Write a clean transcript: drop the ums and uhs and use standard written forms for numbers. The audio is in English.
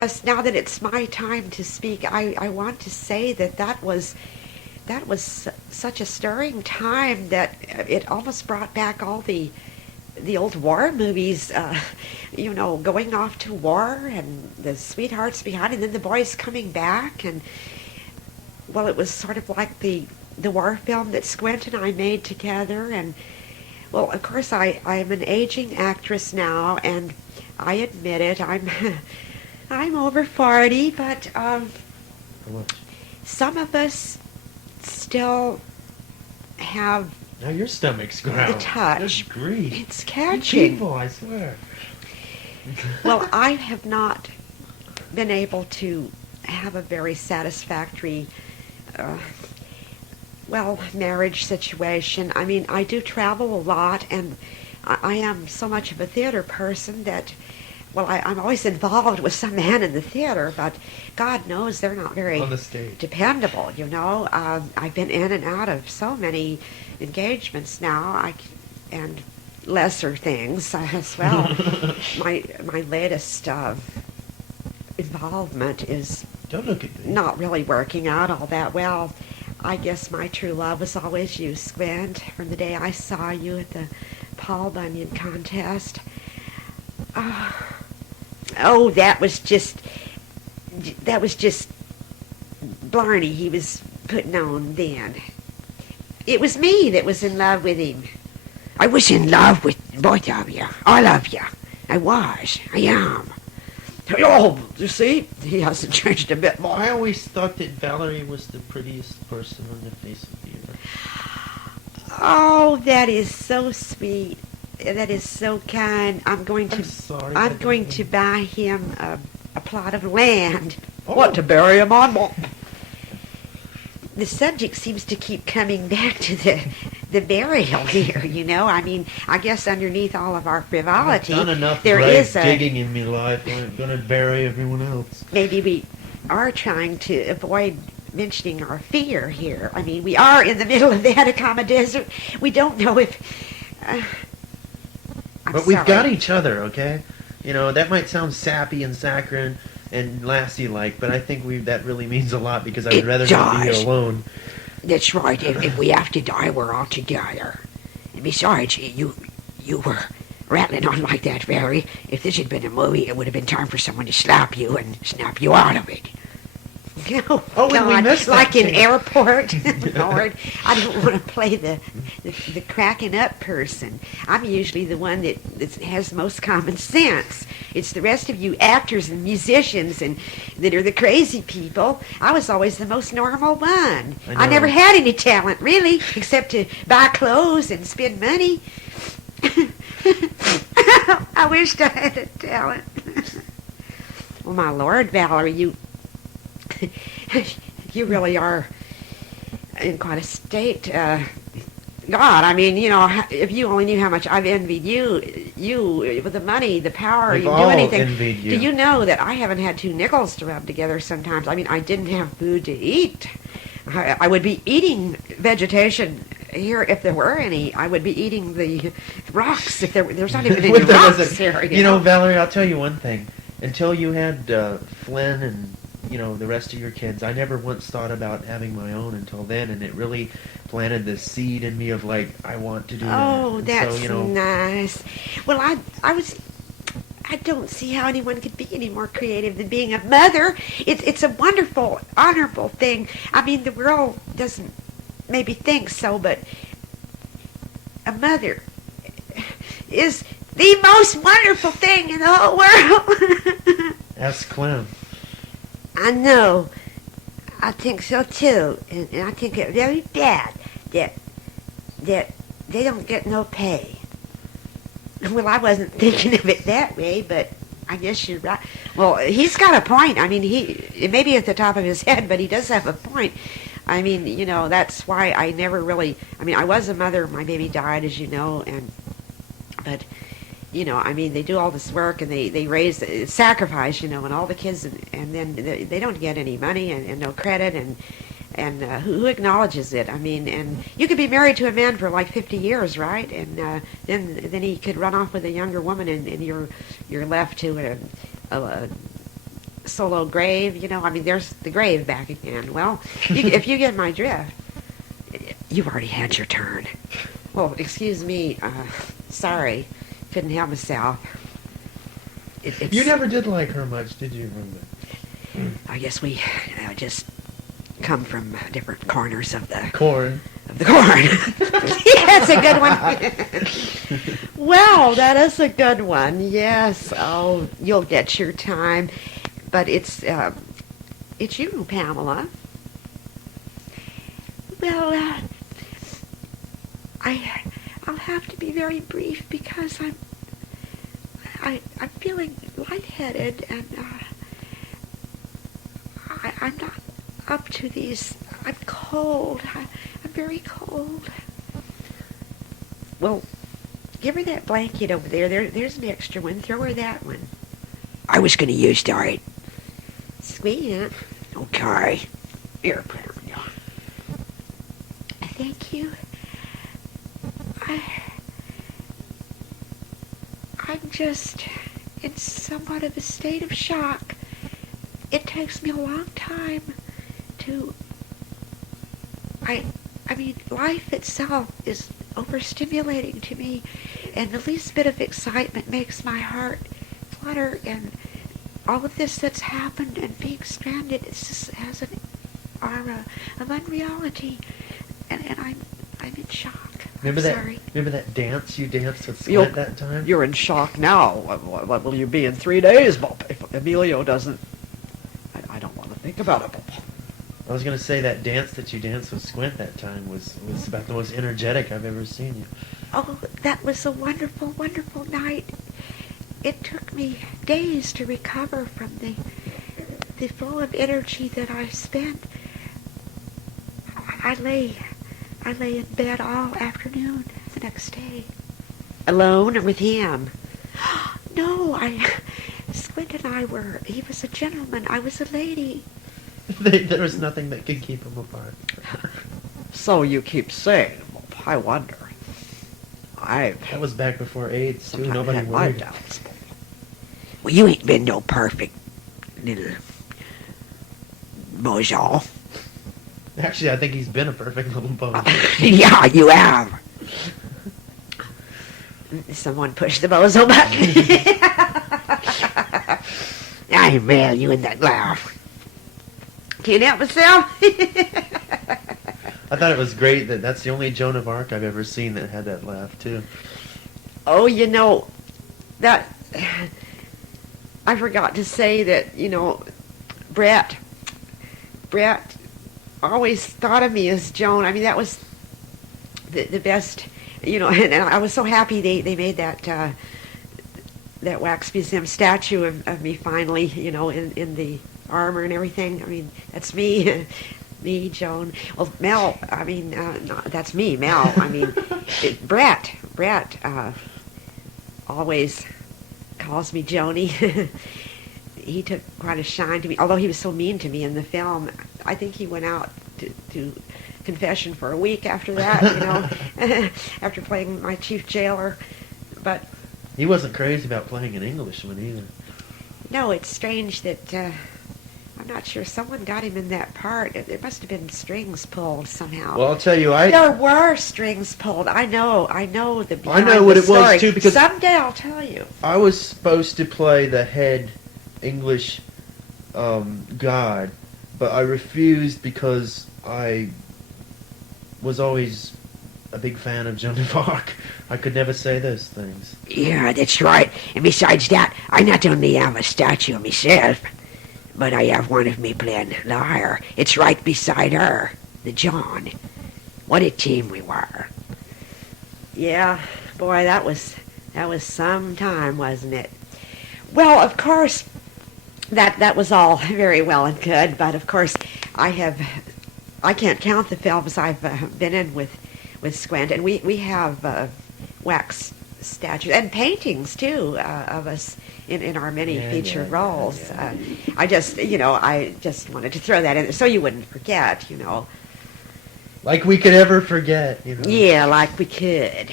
Yes, now that it's my time to speak, I want to say that was such a stirring time that it almost brought back all the old war movies, going off to war and the sweethearts behind, and then the boys coming back, and well, it was sort of like the war film that Squint and I made together, and well, of course, I'm an aging actress now, and I admit it. I'm over 40, but some of us still have Now your stomach's the growling. touch. Good grief. It's You catching. people, I swear. Well, I have not been able to have a very satisfactory, uh, marriage situation. I mean, I do travel a lot, and I am so much of a theater person that, well, I'm always involved with some man in the theater, but God knows they're not very On the stage. dependable, you know. I've been in and out of so many engagements now, and lesser things as well. My latest involvement is Don't look at me. not really working out all that well. I guess my true love was always you, Squint, from the day I saw you at the Paul Bunyan contest. Oh, that was just Blarney he was putting on then. It was me that was in love with him. I was in love with both of you. All of you. I was. I am. Oh, you see? He hasn't changed a bit more. I always thought that Valerie was the prettiest person on the face of the earth. Oh, that is so sweet. That is so kind. I'm going I'm to sorry. I'm going to buy him a plot of land. Oh. What, to bury him on? Well, the subject seems to keep coming back to the burial here, you know. I mean, I guess underneath all of our frivolity, I've done enough there grave is digging in my life. I'm going to bury everyone else. maybe we are trying to avoid mentioning our fear here. I mean, we are in the middle of the Atacama Desert. We don't know if... I'm But we've sorry. got each other, okay? You know, that might sound sappy and saccharine and lassie-like, but I think that really means a lot because I would It rather not be does. here alone. That's right. If we have to die, we're all together. And besides, you were rattling on like that, Barry. If this had been a movie, it would have been time for someone to slap you and snap you out of it. Oh, and we missed that like in chance. airport. Lord, I don't want to play the cracking up person. I'm usually the one that has most common sense. It's the rest of you actors and musicians and that are the crazy people. I was always the most normal one. I know. never had any talent, really, except to buy clothes and spend money. I wished I had a talent. Well, my Lord, Valerie, you really are in quite a state. God, I mean, you know, if you only knew how much I've envied you with the money, the power, We've you do all anything. envied you. Do you know that I haven't had two nickels to rub together sometimes? I mean, I didn't have food to eat. I would be eating vegetation here if there were any. I would be eating the rocks if there's not even any If there rocks was a- here. You know, Valerie, I'll tell you one thing. Until you had Flynn and, you know, the rest of your kids, I never once thought about having my own until then, and it really planted this seed in me of, like, I want to do that. Oh, And that's so, you know, nice. Well, I don't see how anyone could be any more creative than being a mother. It's a wonderful, honorable thing. I mean, the world doesn't maybe think so, but a mother is the most wonderful thing in the whole world. ask Clem. I know. I think so too, and I think it's very bad that they don't get no pay. Well, I wasn't thinking of it that way, but I guess you're right. Well, he's got a point. I mean, it may be at the top of his head, but he does have a point. I mean, you know, that's why I never really. I mean, I was a mother. My baby died, as you know, but you know, I mean, they do all this work and they raise, sacrifice, you know, and all the kids, and then they don't get any money and no credit, and who acknowledges it? I mean, and you could be married to a man for like 50 years, right? And then he could run off with a younger woman, and you're left to a solo grave, I mean, there's the grave back again. Well, if you get my drift, you've already had your turn. Well, excuse me, sorry, couldn't help myself. You never did like her much, did you, Rhonda? I guess we just come from different corners of the Corn. Of the corn. Yeah, that's a good one. Well, that is a good one. Yes. Oh, you'll get your time, but it's you, Pamela. Well, I'll have to be very brief because I'm feeling lightheaded and I'm not up to these. I'm cold. I'm very cold. Well, give her that blanket over there. There's an extra one. Throw her that one. I was going to use that. Squint. Okay. Here, put her down. Thank you. I'm just in somewhat of a state of shock. It takes me a long time to... I mean, life itself is overstimulating to me, and the least bit of excitement makes my heart flutter, and all of this that's happened and being stranded, it just has an aura of unreality, and I'm in shock. Remember Sorry. that dance you danced with Squint that time? You're in shock now. What will you be in 3 days, Bob? If Emilio doesn't... I don't want to think about it, Bob. I was going to say that dance that you danced with Squint that time was about the most energetic I've ever seen you. Oh, that was a wonderful, wonderful night. It took me days to recover from the flow of energy that I spent. I lay in bed all afternoon the next day. Alone or with him? No, Squint and I were, he was a gentleman, I was a lady. There was nothing that could keep them apart. So you keep saying. I wonder. That was back before AIDS, too. Nobody had worried. my doubts. Well, you ain't been no perfect little bozo. Actually, I think he's been a perfect little bozo. Yeah, you have. Someone pushed the bozo button. I mail you in that laugh. Can't help myself. I thought it was great that's the only Joan of Arc I've ever seen that had that laugh, too. Oh, that... I forgot to say that, Brett always thought of me as Joan. I mean, that was the best, and I was so happy they made that wax museum statue of me finally, in the armor and everything. I mean, that's me. Me, Joan. Well, Mel, I mean, no, that's me, Mel. I mean, Brett always calls me Joni. He took quite a shine to me, although he was so mean to me in the film. I think he went out to confession for a week after that, after playing my chief jailer. But he wasn't crazy about playing an Englishman either. No, it's strange that... I'm not sure. Someone got him in that part. There must have been strings pulled somehow. Well, I'll tell you, there were strings pulled. I know the behind I know what the it story. was too, because someday I'll tell you. I was supposed to play the head English god, but I refused because I was always a big fan of Joan of Arc. I could never say those things. Yeah, that's right. And besides that, I not only have a statue of myself, but I have one of me playing lyre. It's right beside her, the John. What a team we were. Yeah, boy, that was some time, wasn't it? Well, of course, that was all very well and good, but of course, I can't count the films I've been in with Squint, and we have wax statues and paintings too of us in our many featured roles. Yeah. I just wanted to throw that in so you wouldn't forget, Like we could ever forget, Yeah, like we could.